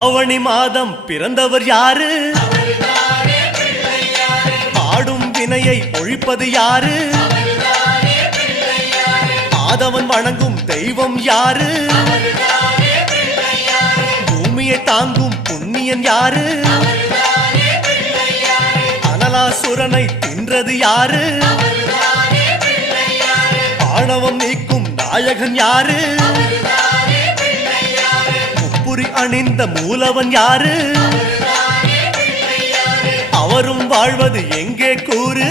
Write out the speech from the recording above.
அவனி மாதம் பிறந்தவர் யாரு? ஆடும் வினையை ஒழிப்பது யாரு? ஆதவன் வணங்கும் தெய்வம் யாரு? பூமியை தாங்கும் புண்ணியன் யாரு? அனலாசுரனை தின்றது யாரு? ஆணவம் நீக்கும் நாயகன் யாரு? அணிந்த மூலவன் யாரு? அவரும் வாழ்வது எங்கே கூறு?